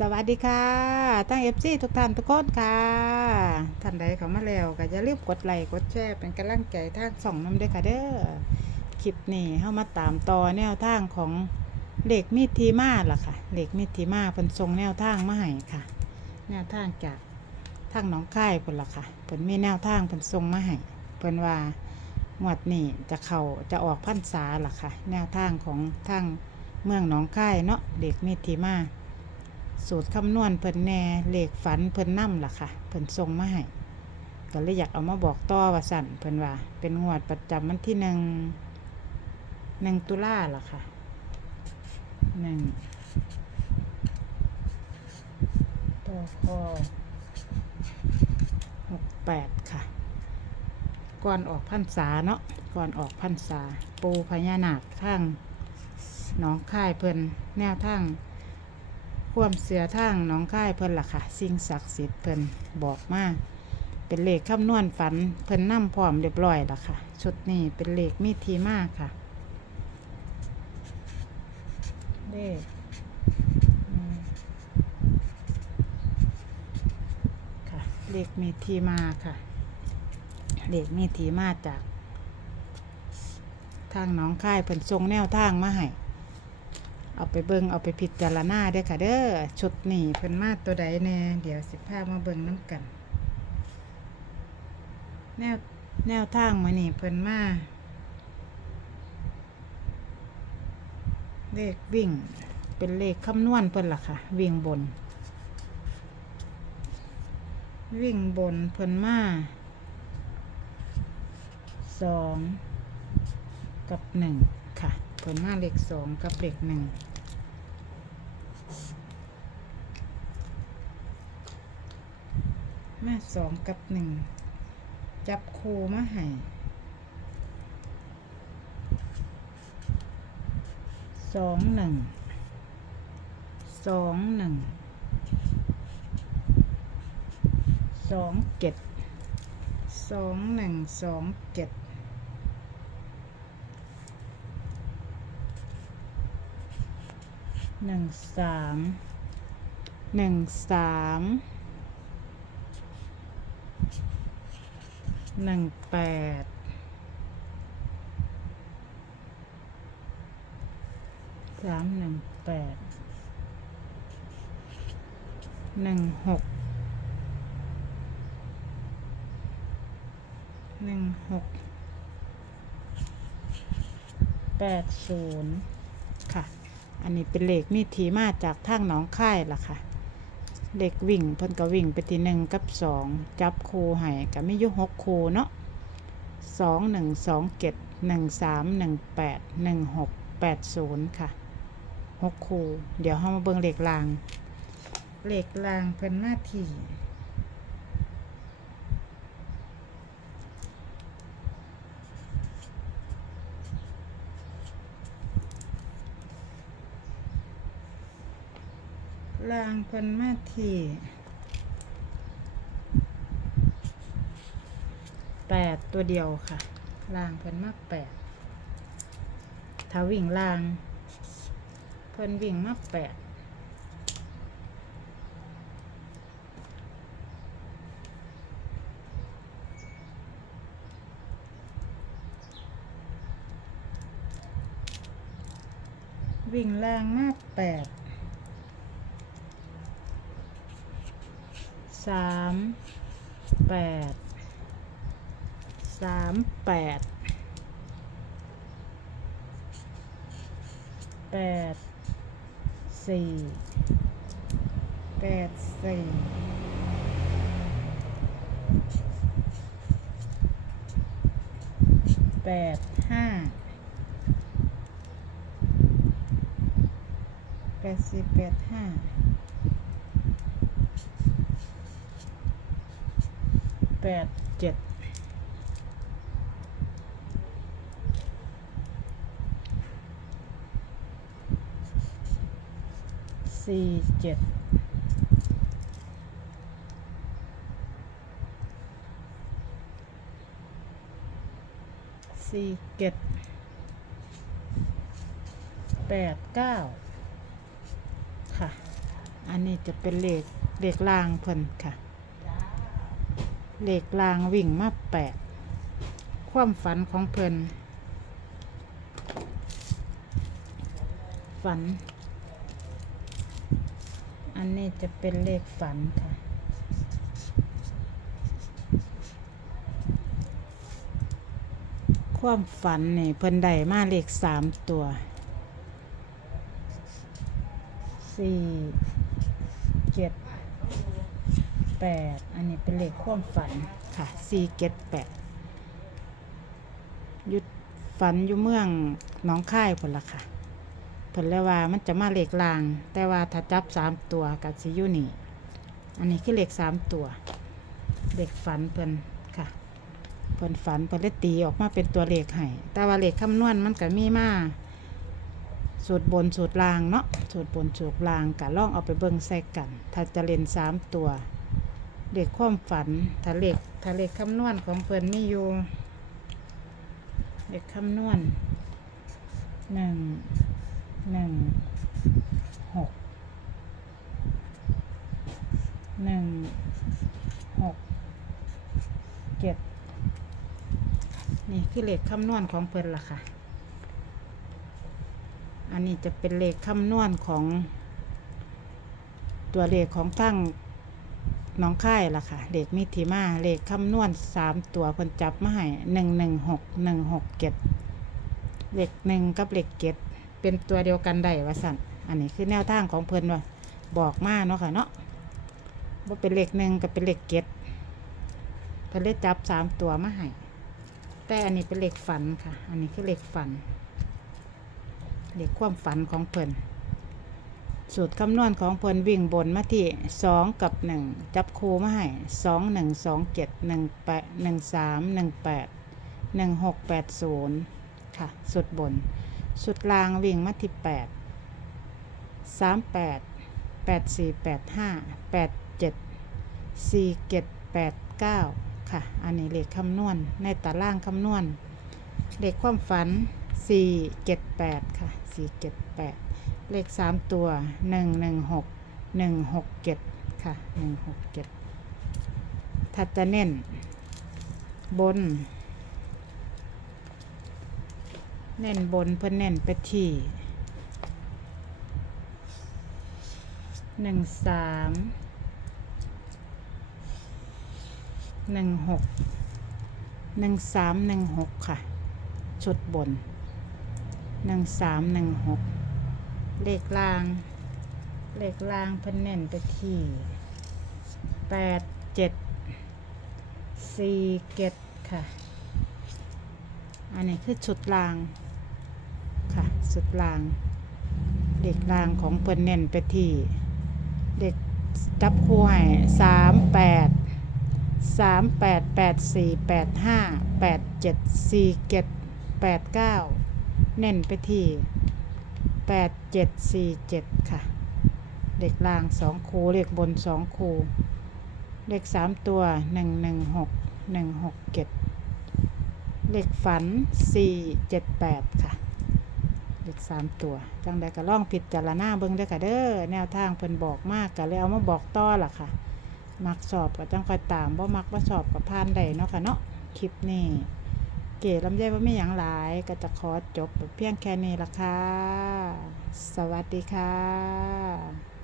สวัสดีค่ะตั้งเอฟซีทุกท่านทุกคนค่ะ ท่านใดเข้ามาแล้วก็อย่าลืมกดไลค์กดแชร์เป็นกำลังใจทางส่องน้ำด้วยค่ะเด้อคลิปนี้เข้ามาตามต่อแนวทางของเหล็กมีดทีมาล่ะค่ะเหล็กมีดทีมาเพิ่นทรงแนวทางมาให้ค่ะ แนวทางจากทางหน้องค่ายเพิ่นล่ะค่ะเพิ่นมีแนวทางเพิ่นทรงมาให้เพิ่นว่างวดนี้จะเข้าจะออกพรรษาล่ะค่ะ แนวทางของทางเมืองหนองค่ายเนาะเหล็กมีดทีมา สูตรคำนวณเพิ่นแหน่เลขฝันเพิ่นนํล่ะค่ะเพิ่นส่งมาให้ก็เลยอยากเอามาบอกต่อว่าสั่นเพิ่นว่า เป็นงวดประจำวันที่หนึ่งหนึ่งตุลาล่ะค่ะหนึ่งตัวคอหกแปดค่ะ ก่อนออกพรรษาเนาะก่อนออกพรรษา ปูพญานาคทางหน้องค่ายเพิ่นแนวทาง ความเสือทางน้องค่ายเพิ่นล่ะค่ะ สิ่งศักดิ์สิทธิ์เพิ่นบอกมาเป็นเลขคำนวณฝันเพิ่นนํพร้อมเรียบร้อยล่ะค่ะ ชุดนี้เป็นเลขมีทีมาค่ะ เลขค่ะ เลขมีทีมาค่ะ เลขมีทีมาจาก ทางน้องค่ายเพิ่นทรงแนวทางมาให้ เอาไปเบิงเอาไปพิจารณาเด้อค่ะเด้อชุดนี้เพิ่นมาตัวใดแน่เดี๋ยวสิพามาเบิงน้ำกัน แนวแนวทางมานี่เพิ่นมาเลขวิ่งเป็นเลขคำนวณเพิ่นล่ะค่ะ วิ่งบน วิ่งบนเพิ่นมาสองกับหนึ่ง ค่ะเพิ่นมาเลขสองกับเลขหนึ่งมาสองกับหนึ่งจับคูมาให้สองหนึ่งสองหนึ่งสองเจ็ดสองหนึ่งสองเจ็ด หนึ่งสามหนึ่งสามหนึ่งแปดสามหนึ่งแปดหนึ่งหกหนึ่งหกแปดศูนย์ อันนี้เป็นเลขมีทีมาจากทางหนองค่ายล่ะค่ะเลขวิ่งเพิ่นก็วิ่งไปทีหนึ่งกับสองจับคูให้ก็มียู่หกคูเนาะสองหนึ่งสองเจ็ดหนึ่งสามหนึ่งแปดหนึ่งหกแปดศูนย์ค่ะหกคูเดี๋ยวเรามาเบิ่งเลขลางเลขลางเพิ่นมาที ลางเพิ่นมาทีแปดตัวเดียวค่ะ ลางเพิ่นมาแปดถ้าวิ่งลาง เพิ่นวิ่งมาแปดวิ่งแรงมากแปด สามแปดสามแปดแปดสี่แปดสี่แปดห้าแปดสี่แปดห้า แปดเจ็ดสี่เจ็ดสี่เจ็ดแปดเก้าค่ะ อันนี้จะเป็นเลขเลขล่างเพิ่นค่ะ เลขลางวิ่งมาแปดความฝันของเพิ่นฝัน อันนี้จะเป็นเลขฝันค่ะ ความฝันนี่เพิ่นได้มาเลขสามตัวสี่เจ็ด แปดอันนี้เป็นเลขความฝันค่ะสี่เจ็ดแปดยุดฝันอยู่เมืองหน้องค่ายผลละค่ะเพิ่นเลยว่ามันจะมาเลขลาง แต่ว่าถ้าจับสามตัวกับซิอยูนี่ อันนี้คือเลขสามตัวเลขฝันเพิ่นค่ะเพิ่นฝันเพิ่นเลตีออกมาเป็นตัวเลขให้แต่ว่าเลขคำนวณมันก็มีมาสูตรบนสูตรล่างเนาะสูตรบนสูตรล่างก็ลองเอาไปเบิ่งใส่กัน ถ้าจะเล่นสามตัว เลขความฝันถ้าเลขถ้าเลขคำนวณของเพิ่นมีอยู่เลขคำนวณหนึ่งหนึ่งหกหนึ่งหกเจ็ดนี่คือเลขคำนวณของเพิ่นล่ะค่ะ อันนี้จะเป็นเลขคำนวณของตัวเลขของทั้ง น้องค่ายล่ะค่ะเลขมิถิมาเลขคำนวณสามตัวเพิ่นจับมาให้หนึ่งหนึ่งหกหนึ่งหกเจ็ดเลขหนึ่งกับเลขเจ็ดเป็นตัวเดียวกันได้ว่าสันอันนี้คือแนวทางของเพิ่นว่าบอกมาเนาะค่ะเนาะว่าเป็นเลขหนึ่งกับเป็นเลขเจ็ดเพิ่นเลยจับสามตัวมาให้แต่อันนี้เป็นเหล็กฝันค่ะ อันนี้คือเหล็กฝันเหล็กความฝันของเพิ่น สูตรคำนวณของเพิ่นวิ่งบนมาที่สองกับหนึ่งจับคูมาให้สองหนึ่งสองเจ็ดหนึ่งแปดหนึ่งสามหนึ่งแปดหนึ่งหกแปดศูนย์ค่ะ สุดบน สุดล่างวิ่งมาที่แปดสามแปดแปดสี่แปดห้าแปดเจ็ดสี่เจ็ดแปดเก้าค่ะ อันนี้เลขคำนวณ ในตารางคำนวณ เลขความฝัน 4 7 8 ค่ะ 4 7 8 เลข3ตัว1 1 6 1 6 7ค่ะ1 6 7ถ้าจะเน้น บน เน้นบนเพื่อเน้นไปที่หนึ่งสามหนึ่งหกหนึ่งสามหนึ่งหกค่ะ ชุดบนหนึ่งสามหนึ่งหก เลขล่าง เลขล่างพิ่นเน้นไปที่แปดเจ็ดสี่เจ็ดค่ะ อันนี้คือชุดลางค่ะชุดลาง เด็กลางของเพิ่นเน้นไปที่ เด็กจับคู่ให้สามแปดสามแปดแปดสี่แปดห้าแปดเจ็ดสี่เจ็ดแปดเก้าเน้นไปที่ แปดเจ็ดสี่เจ็ดค่ะ เด็กล่างสองคูเลขบนสองคู เลขสามตัวหนึ่งหนึ่งหกหนึ่งหกเจ็ดเลขฝันสี่เจ็ดแปดค่ะ เลขสามตัว จังใดก็ล่องผิดจารณาเบิ้งเด้ค่ะเด้อ แนวทางเพิ่นบอกมากก็เลยเอามาบอกต่อล่ะค่ะ มักสอบก็จังคอยตามบ่มักบ่สอบกับพานได้เนาะค่ะเนาะ คลิปนี้ เก๋ลำไยว่าไม่อยังหลายก็จะขอจบเพียงแค่นี้ละค่ะ สวัสดีค่ะ